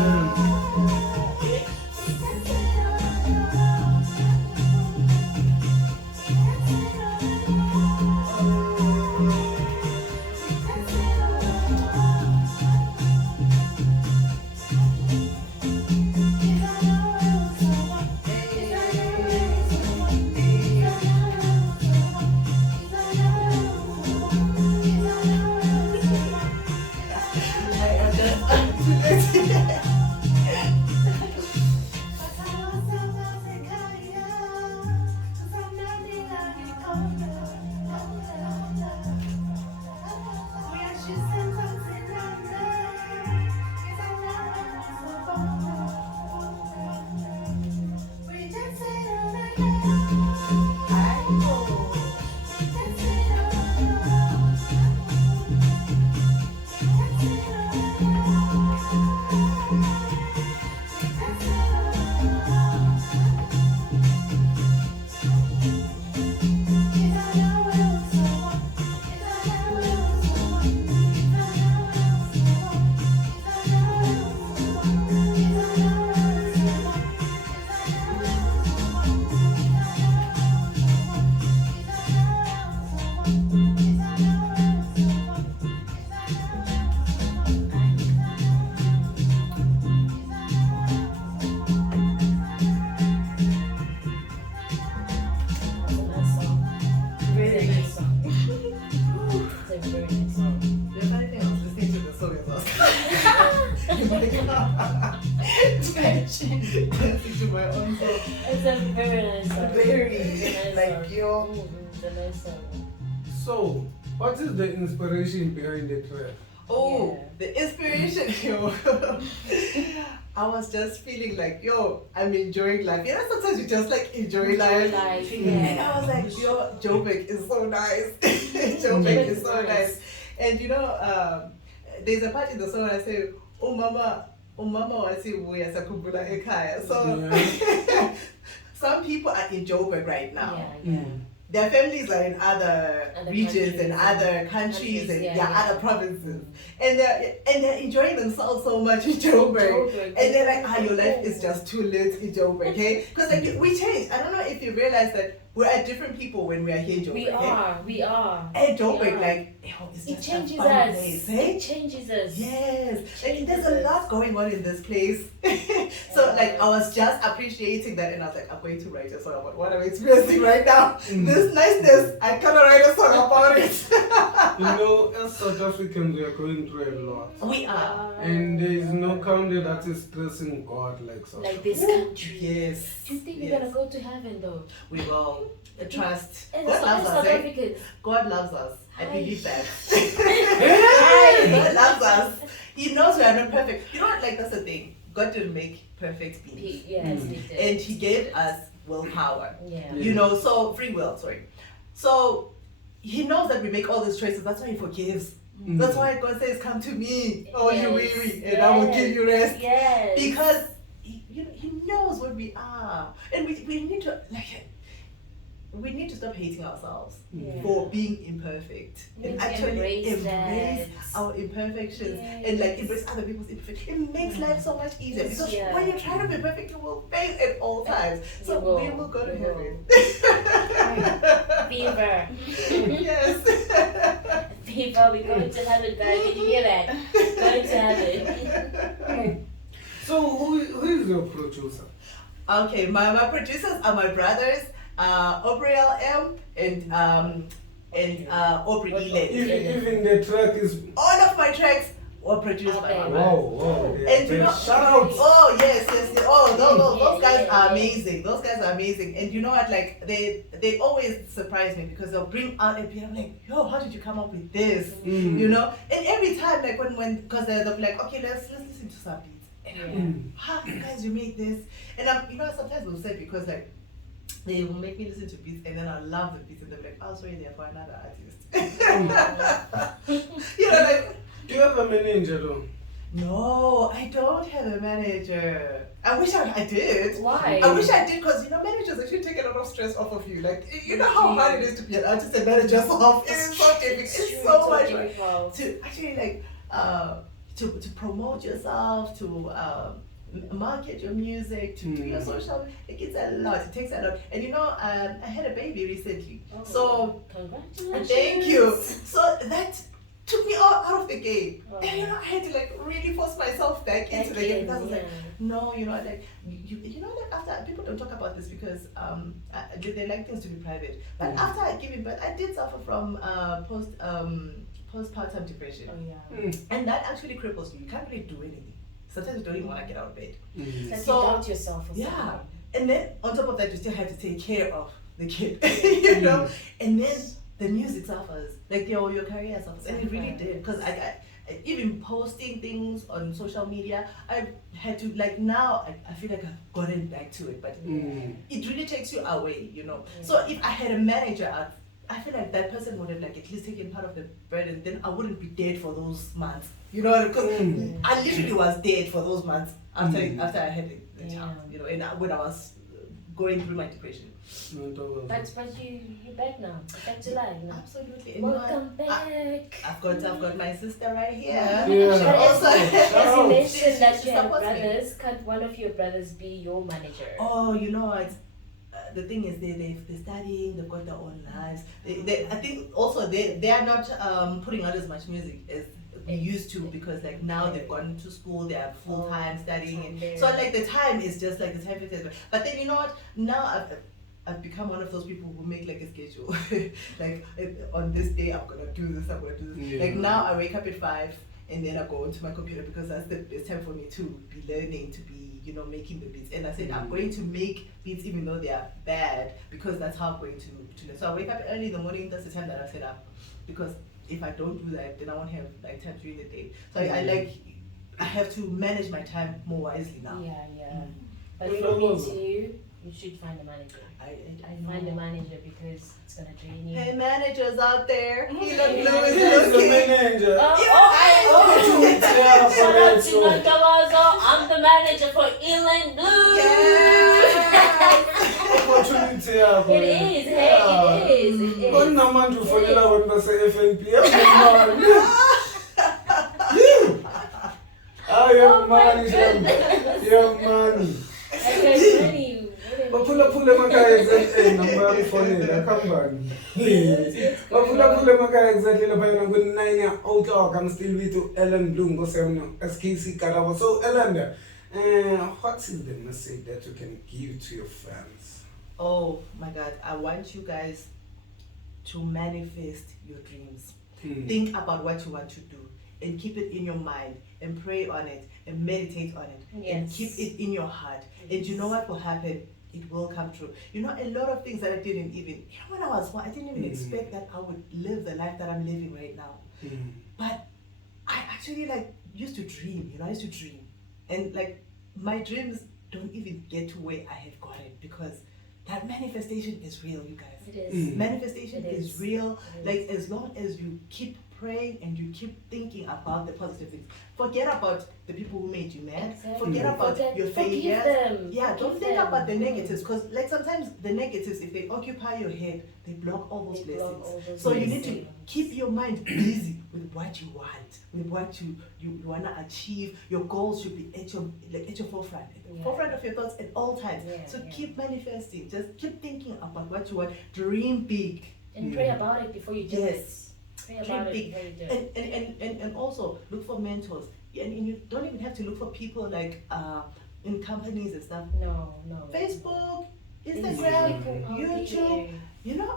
Very nice song. It's a very nice song. The funny thing, I was listening to the song as well. Dancing to my own song. It's a very nice song. Very, It's a nice like, song. yo. It's a nice song. So, what is the inspiration behind the track? Oh, Yeah. the inspiration, yo. I was just feeling like, yo, I'm enjoying life. You know, sometimes you just like enjoy life. And I was like, yo, Joburg is so nice. Joburg is so nice. And you know, there's a part in the song I say, oh mama wasi buya sakhumbula ekhaya. So some people are in Joburg right now. Yeah. Their families are in other regions and other countries Countries, and yeah. other provinces, and they're enjoying themselves so much in Joburg. And they're like, your life is just too lit in Joburg, okay? Because like we change. I don't know if you realize that we're at different people when we are here in Joburg. We are. And Joburg, We are. like, it's It just a changes fun us. place, eh? It changes us. Yes, like Changes there's a us. lot going on in this place. So like I was just appreciating that, and I was like, I'm going to write a song about what I'm experiencing right now. This niceness, I cannot write a song about it. You know, as South Africans, we are going through a lot. We are. And there is no country that is stressing God like South Like Africa. this country. Yes. Do you think we're Yes. gonna go to heaven though? We will. Trust. And God loves us, South eh? Africans. God loves us. I Hi. believe that. Hi. God loves us. He knows we are not perfect. You know what? Like that's the thing. God didn't make perfect beings, Yes, we did. and He gave us willpower. Yeah. You know, so free will. Sorry. So He knows that we make all these choices. That's why He forgives. That's why God says, "Come to me, all you Yes. weary, and I will give you rest." Yes. Because He knows what we are, and we need to we need to stop hating ourselves Yeah. for being imperfect We need and to actually embrace embrace that. our imperfections Yes. and like embrace other people's imperfections. It makes life so much easier Yes, because yeah. when you try to be perfect, you will fail at all times. So You will. we will go to You will. heaven. Fever. Yes. Fever, we're going to heaven, guys. Did you hear that? Going to heaven. So, who is your producer? Okay, my producers are my brothers, Obriel M and Aubrey Eland. Even the track is. All of my tracks were produced by my Okay. brothers. Wow. And you know, Shout out. oh yes. Oh, those guys are amazing. Those guys are amazing. And you know what? Like they always surprise me because they'll bring out a beat. I'm like, yo, how did you come up with this? You know? And every time, like when because they'll be like, okay, let's listen to some beats. And I'm like, how guys you make this? And I'm, you know, sometimes we'll say because like they will make me listen to beats and then I love the beats and they'll be like, oh, sorry, they're for another artist. You know, like. Do you have a manager though? No, I don't have a manager. I wish I did. Why? I wish I did because you know managers actually take a lot of stress off of you. Like you know how hard it is to be an artist and manage yourself. It's so difficult. It's so much work difficult. to actually like to promote yourself, to market your music, to do your social. It's a lot. It takes a lot. And I had a baby recently. So congratulations. thank you. So that took me out of the game. Oh. And I had to like really force myself back into the game because I was like, no, like like after people don't talk about this because they like things to be private. But after I gave birth, I did suffer from postpartum depression. And that actually cripples you. You can't really do anything. Sometimes you don't even want to get out of bed. Like So, you doubt yourself or something. And then on top of that, you still have to take care of the kid, and then the music suffers, like your career suffers, and it really did, because I even posting things on social media, I had to, like, now I feel like I've gotten back to it, but it really takes you away, So if I had a manager, I feel like that person would have like at least taken part of the burden, then I wouldn't be dead for those months, because I literally was dead for those months after I had the child, and when I was going through my depression. But you're back now. Back to life now. Absolutely. And Welcome back. I've got my sister right here. Yeah. Also, as you mentioned that she you have supports me. brothers, can't one of your brothers be your manager? Oh, it's the thing is they're studying, they've got their own lives. I think also they are not putting out as much music as we used to, because like now they've gone to school, they are full time studying, and so like the time is just like the time it is. But then what? Now I've become one of those people who make like a schedule. Like on this day I'm gonna do this, I'm gonna do this. Yeah. Like now I wake up at 5 and then I go onto my computer because that's the best time for me to be learning, to be making the beats. And I said I'm going to make beats even though they are bad, because that's how I'm going to learn. So I wake up early in the morning, that's the time that I set up, because if I don't do that, then I won't have like time during the day. So I have to manage my time more wisely now. Yeah. But from me to you should find a manager. I Find a manager because it's gonna drain you. Hey, managers out there, Eland Yeah. Blue is He's the looking. manager. Shout out to Nontawazo. I'm the manager for Eland Blue. Opportunity yakho. It is, hey, it is. Konamanje ufonela abantu base-FNP. Oh my Money, goodness. your money. Okay, money. Baphulaphula emakhaya exactly number yakufonela khambani. Baphulaphula emakhaya exactly lapha ku-9 o'clock. I'm still with Eland Bloom ngo-7 SKC Karabo. So Eland, what is the message that you can give to your fans? Oh my God, I want you guys to manifest your dreams. Think about what you want to do and keep it in your mind and pray on it and meditate on it and keep it in your heart. And you know what will happen? It will come true. A lot of things that I didn't even, when I was one, I didn't even expect that I would live the life that I'm living right now. But I actually used to dream, I used to dream. And my dreams don't even get to where I have gotten, because that manifestation is real, you guys. It is. Manifestation is real. As long as you keep praying and you keep thinking about the positive things. Forget about the people who made you mad. Exactly. Forget about your failures. Don't think about the negatives, because sometimes the negatives, if they occupy your head, they block all those blessings. So you need to keep your mind busy with what you want, with what you want to achieve. Your goals should be at your forefront, forefront of your thoughts at all times. So keep manifesting. Just keep thinking about what you want. Dream big. And pray about it before you do it. Pray about it before you do it. And also look for mentors. And you don't even have to look for people in companies and stuff. No. Facebook, Instagram, YouTube.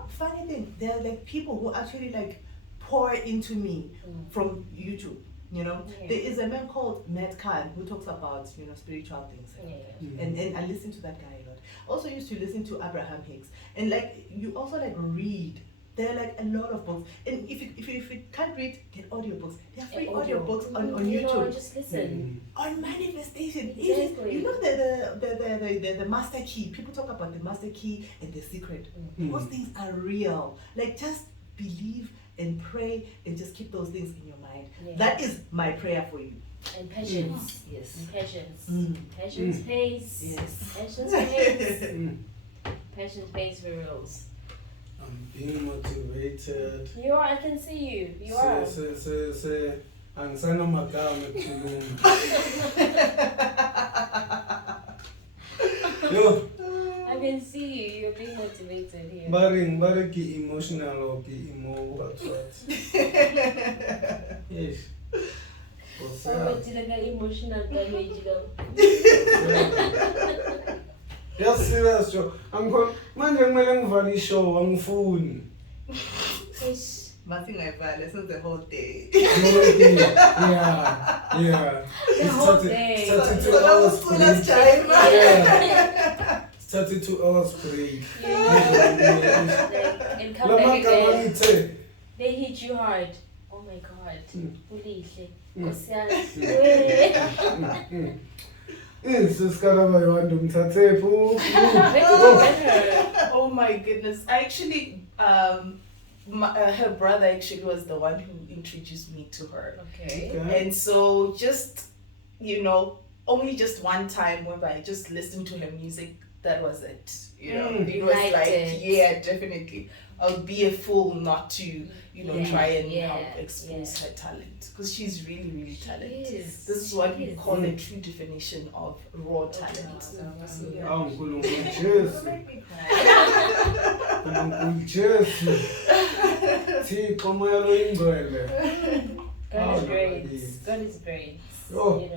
Funny thing, there are people who actually pour into me from YouTube. There is a man called Matt Khan who talks about spiritual things, and I listen to that guy a lot. Also used to listen to Abraham Hicks, and you also read. There are a lot of books, and if you can't read, get audiobooks. There are free audiobooks on YouTube. Just listen. On manifestation. Exactly. The master key. People talk about the master key and the secret. Those things are real. Just believe and pray and just keep those things in your mind. That is my prayer for you. And patience. Yes. And patience. Patience pays. Yes. Patience pays. Patience pays for reals. I'm being motivated. You are. I can see you. You are. angisanamagama ekukhuluma. Yo, I can see you. You're being motivated here. bare ki emotional or ki emo what. Yes. But you like emotional damage though. Yes, serious Joe. Manje kumele ngivale ishow angifuni. Ish. Nothing like that. Listen the whole day. Yeah. The whole day. 32 hours per week. Yeah. 32 hours per week. And come back again. Lamagama They hit you hard. Oh my God. Ulihle. Sisikaraba yonke umthathephu. Oh my goodness. I actually, her brother actually was the one who introduced me to her. Okay. And so just, only just one time whereby I just listened to her music, that was it. It was Liked like, it. yeah, definitely. I would be a fool not to, try and help expose her talent. Because she's really, really talented. This is what we call the true definition of raw talent. Awu uNkulunkulu Jesu. uNkulunkulu Jesu. Thixo moya lo ingcwele. God is great. God is great. Oh.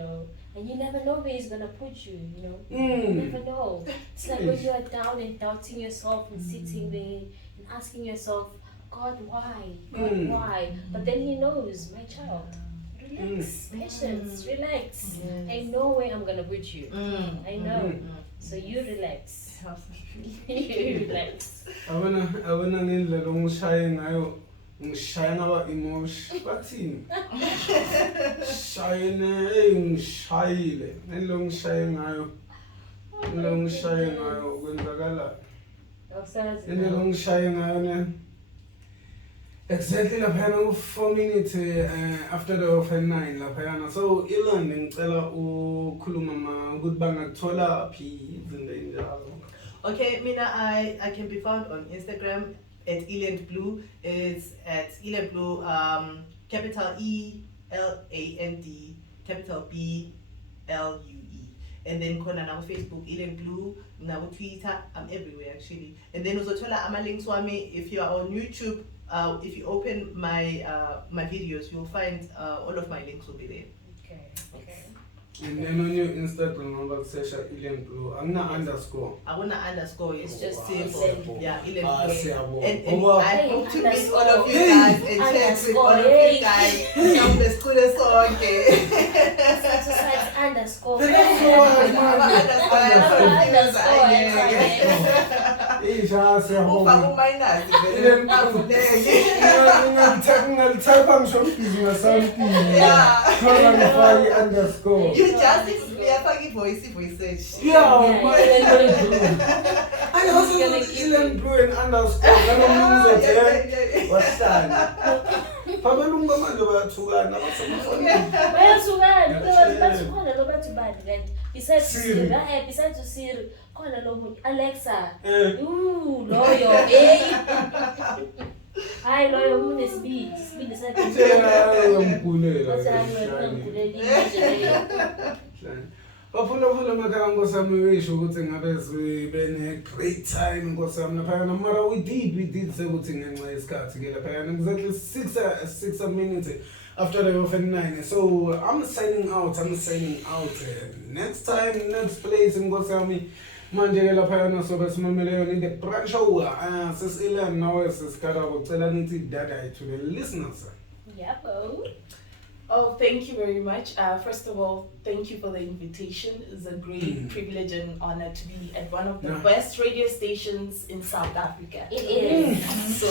And you never know where He's gonna put you. You never know. It's like when you are down and doubting yourself and sitting there and asking yourself, God, why? God, why? But then He knows, my child. Relax, patience, relax. I know where I'm gonna put you. I know. So you relax. You relax. Abona ngendlela ongishaye ngayo. Ngishaya ngaba emotion bathini shayene ngishayile nelo ngishaye ngayo kwenzakala nelo ngishaye ngayo ne exactly laphana u4 minutes after the of 9 laphana. So Eland ngicela ukhuluma ukuthi bangakuthola phi izinto enjalo. Okay, Mina, I can be found on Instagram at Eland Blue. It's at Eland Blue, capital ELAND, capital BLUE. And then kona na Facebook Eland Blue, na Twitter, I'm everywhere actually. And then uzothola ama links wami. If you are on YouTube, if you open my my videos, you'll find all of my links will be there. Okay. And then on your Instagram, I'm about to say Eland Blue. I'm not underscore. I wanna underscore. It's just simple. Eland. Yeah, Eland Blue. And Over. I hope to meet all of you guys and chat with all of you guys from the school song. Underscore. Ngalithatha ngisho business underscore. You just uyafaka voice search. I also Eland Blue and underscore. Babelungu manje bayathukana Bayathukana lo bathi bani kanti besides to Siri khona lo muntu Alexa loyo hayi loyo muntu sibindi sakhe yomgulela Bafuna emakhaya nkosami wisho ukuthi ngabe sibe ne great time nkosami laphayana mara we did sekuthi ngenxa yesikhathi ke laphayana exactly 6 minutes after the of 9. So I'm signing out. Next time, next place nkosami manje ke laphayana sobe simameleyo in the brand show sis Eland nawe sisikarabo cela nithi dada to the listeners. Yabo. Oh, thank you very much. First of all, thank you for the invitation. It's a great privilege and honor to be at one of the best radio stations in South Africa. It is. So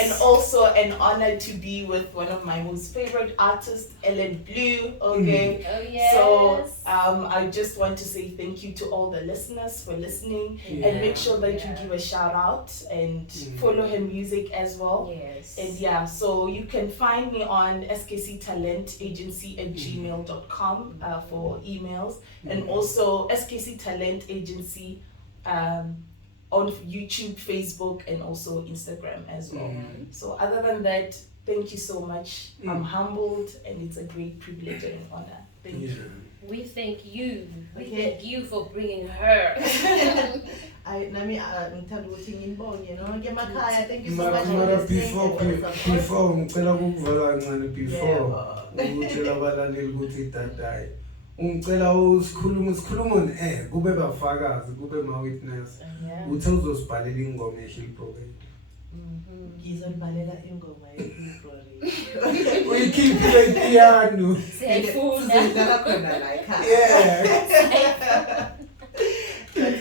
and also an honor to be with one of my most favorite artists, Eland Blue. Okay. Oh yes. So I just want to say thank you to all the listeners for listening, and make sure that you give a shout out and follow her music as well. Yes. And so you can find me on skctalentagency@gmail.com for emails, and also skctalentagency on YouTube, Facebook, and also Instagram as well. So other than that, thank you so much. I'm humbled, and it's a great privilege and an honor. Thank you. We thank you. We Okay. thank you for bringing her. Nami ngithanda ukuthi nginibonge ngemakhaya. Thank you so much Mara for listening. before ngicela ukuvala kancane before ukutshela abalaleli ukuthi tatayi ungicela sikhuluma kube bafakazi kube ma-witness uthe uzosibhalela ingoma e-Hillbrow. Ngizolibhalela ingoma ye-Hillbrow. Uyikhiphile ipiano. Siyayifunda. Sizodlala khona la ekhaya. Yeah. But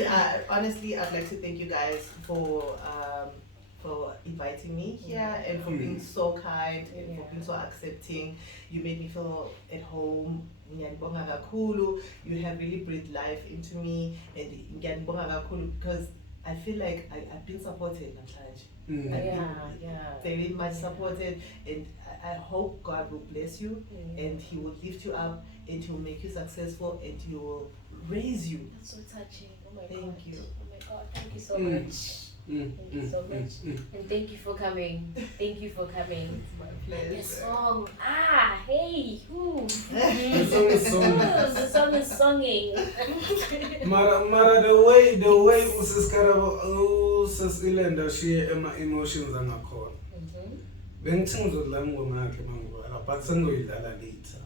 honestly, I'd like to thank you guys for inviting me here and for being so kind and for being so accepting. You made me feel at home. Ngiyabonga kakhulu. You have really breathed life into me, and ngiyabonga kakhulu because I feel like I've been supported namhlanje. Very much supported, and I hope God will bless you and He will lift you up and He will make you successful and He will raise you. That's so touching. Oh my God. Thank you. Oh my God. Thank you so much. Thank you so much. And thank you for coming. Thank you for coming. It's my pleasure. The song. Hey. Ooh. The song is sung. The song is singing. Mara the way Sis Eland ashiye emotions angakhona. Bengithi ngizodlala ingoma yakhe mangibala but sengizoyidlala later.